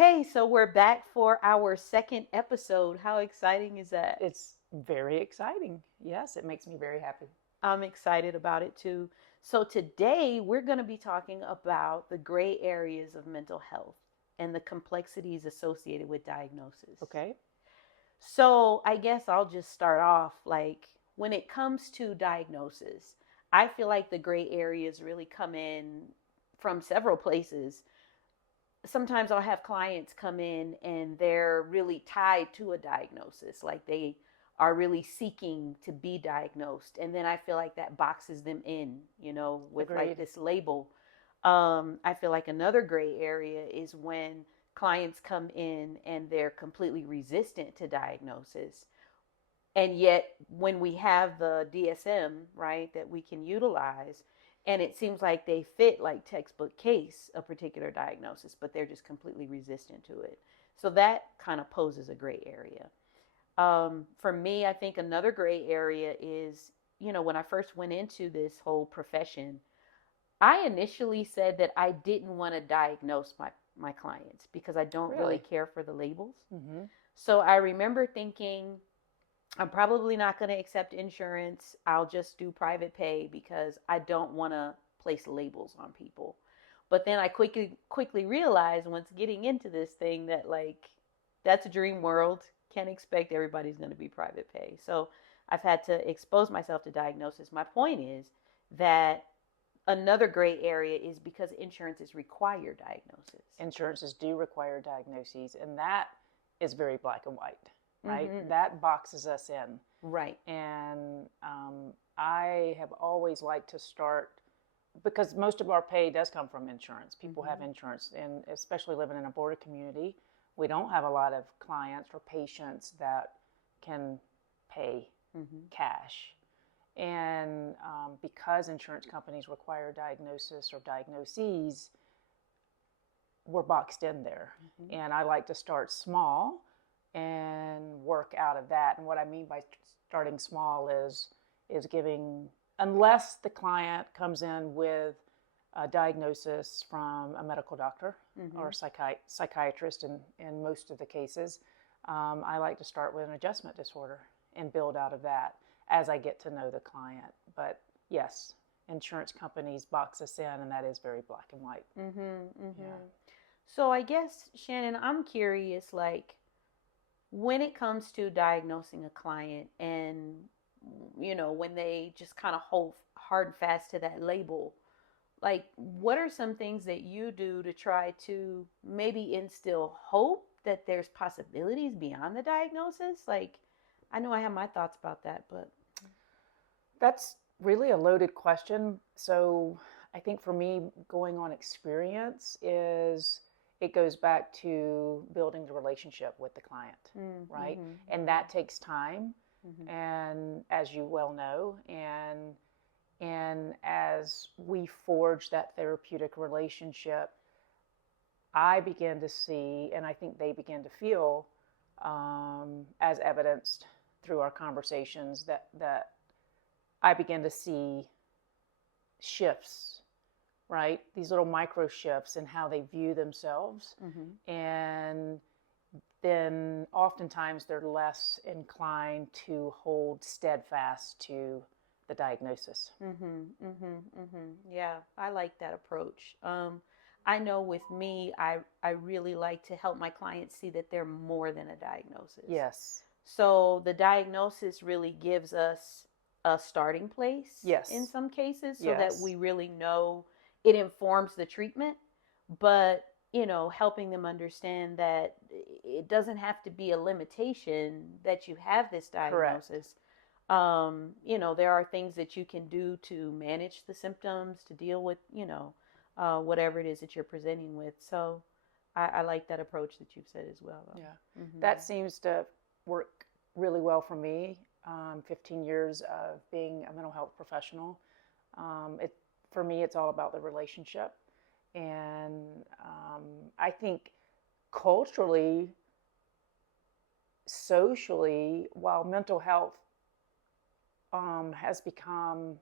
Okay, so we're back for our second episode. How exciting is that? It's very exciting. Yes, it makes me very happy. I'm excited about it too. So, today we're going to be talking about the gray areas of mental health and the complexities associated with diagnosis. Okay. So, I guess I'll just start off like when it comes to diagnosis, I feel like the gray areas really come in from several places. Sometimes I'll have clients come in and they're really tied to a diagnosis, like they are really seeking to be diagnosed. And then I feel like that boxes them in, with like Agreed. this label. I feel like another gray area is when clients come in and they're completely resistant to diagnosis. And yet, when we have the DSM, right, that we can utilize, and it seems like they fit like textbook case a particular diagnosis, but they're just completely resistant to it. So that kind of poses a gray area. For me, I think another gray area is, when I first went into this whole profession, I initially said that I didn't want to diagnose my clients because I don't really Really? care for the labels. Mm-hmm. So I remember thinking, I'm probably not going to accept insurance. I'll just do private pay because I don't want to place labels on people. But then I quickly realized once getting into this thing that like that's a dream world. Can't expect everybody's going to be private pay. So I've had to expose myself to diagnosis. My point is that another gray area is because insurances require diagnosis. Insurances do require diagnoses, and that is very black and white, right? Mm-hmm. That boxes us in. Right. And I have always liked to start because most of our pay does come from insurance. People have insurance, and especially living in a border community, we don't have a lot of clients or patients that can pay cash. And because insurance companies require diagnosis or diagnoses, we're boxed in there. And I like to start small and work out of that. And what I mean by starting small is giving, unless the client comes in with a diagnosis from a medical doctor or a psychiatrist in most of the cases, I like to start with an adjustment disorder and build out of that as I get to know the client. But yes, insurance companies box us in, and that is very black and white. Yeah. So I guess, Shannon, I'm curious, like, when it comes to diagnosing a client and, when they just kind of hold hard and fast to that label, like, what are some things that you do to try to maybe instill hope that there's possibilities beyond the diagnosis? Like, I know I have my thoughts about that, but. That's really a loaded question. So I think for me, going on experience is it goes back to building the relationship with the client, right? And that takes time, and as you well know, and as we forge that therapeutic relationship, I begin to see, and I think they begin to feel, as evidenced through our conversations, that I begin to see shifts, right? These little micro shifts in how they view themselves. And then oftentimes they're less inclined to hold steadfast to the diagnosis. Yeah, I like that approach. I know with me, I really like to help my clients see that they're more than a diagnosis. Yes. So the diagnosis really gives us a starting place Yes. in some cases so that Yes. we really know it informs the treatment, but helping them understand that it doesn't have to be a limitation that you have this Correct. diagnosis. There are things that you can do to manage the symptoms, to deal with, whatever it is that you're presenting with. So I like that approach that you've said as well. Yeah. That seems to work really well for me. 15 years of being a mental health professional. For me, it's all about the relationship. And I think culturally, socially, while mental health has become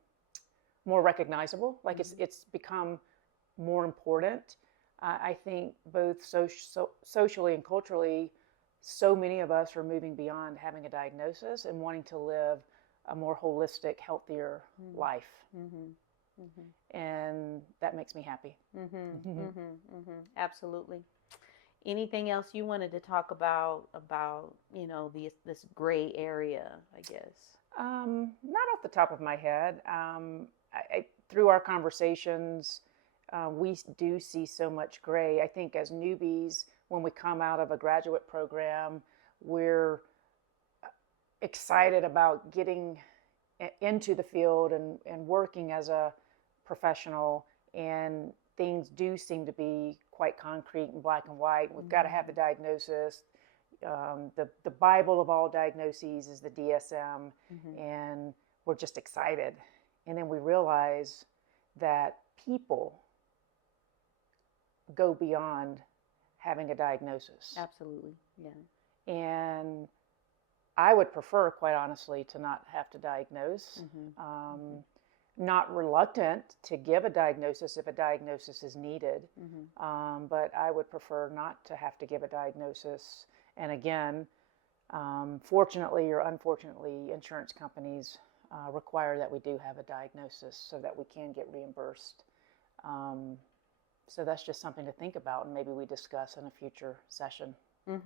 more recognizable, like it's become more important, I think both socially and culturally, so many of us are moving beyond having a diagnosis and wanting to live a more holistic, healthier life. Mm-hmm. Mm-hmm. And that makes me happy. Mm-hmm. Mm-hmm. Mm-hmm. Absolutely. Anything else you wanted to talk about this gray area, I guess? Not off the top of my head. Through our conversations, we do see so much gray. I think as newbies, when we come out of a graduate program, we're excited about getting into the field and working as a professional, and things do seem to be quite concrete and black and white. We've got to have the diagnosis. The Bible of all diagnoses is the DSM, and we're just excited. And then we realize that people go beyond having a diagnosis. Absolutely, yeah. And I would prefer, quite honestly, to not have to diagnose. Not reluctant to give a diagnosis if a diagnosis is needed, but I would prefer not to have to give a diagnosis. And again, fortunately or unfortunately, insurance companies require that we do have a diagnosis so that we can get reimbursed. So that's just something to think about, and maybe we discuss in a future session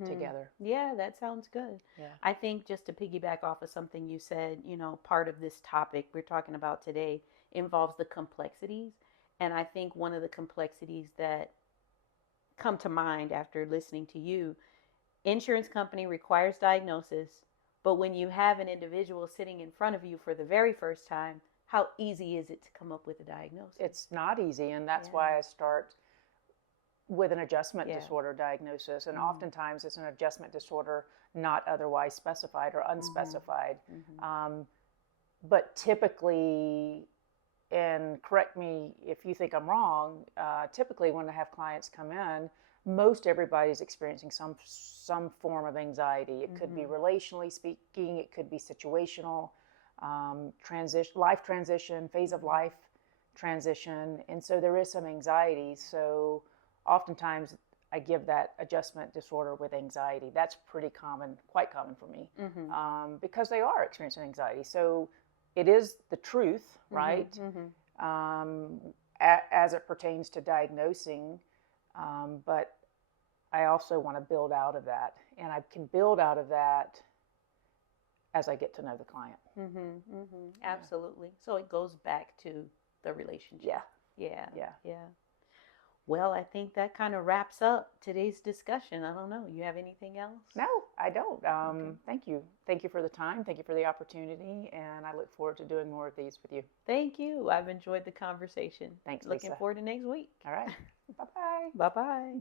together. Yeah, that sounds good. Yeah. I think just to piggyback off of something you said, part of this topic we're talking about today involves the complexities. And I think one of the complexities that come to mind after listening to you, insurance company requires diagnosis, but when you have an individual sitting in front of you for the very first time, how easy is it to come up with a diagnosis? It's not easy, and that's why I start with an adjustment disorder diagnosis, and oftentimes it's an adjustment disorder not otherwise specified or unspecified. But typically, and correct me if you think I'm wrong, typically when I have clients come in, most everybody's experiencing some form of anxiety. It could be relationally speaking, it could be situational, life transition, phase of life transition, and so there is some anxiety. So oftentimes I give that adjustment disorder with anxiety. That's pretty common, quite common for me, because they are experiencing anxiety. So it is the truth, right? As it pertains to diagnosing, but I also want to build out of that, and I can build out of that as I get to know the client. Absolutely. So it goes back to the relationship. Yeah. Well, I think that kind of wraps up today's discussion. I don't know. You have anything else? No, I don't. Thank you. Thank you for the time. Thank you for the opportunity. And I look forward to doing more of these with you. Thank you. I've enjoyed the conversation. Thanks, Looking Lisa. forward to next week. All right. Bye-bye. Bye-bye.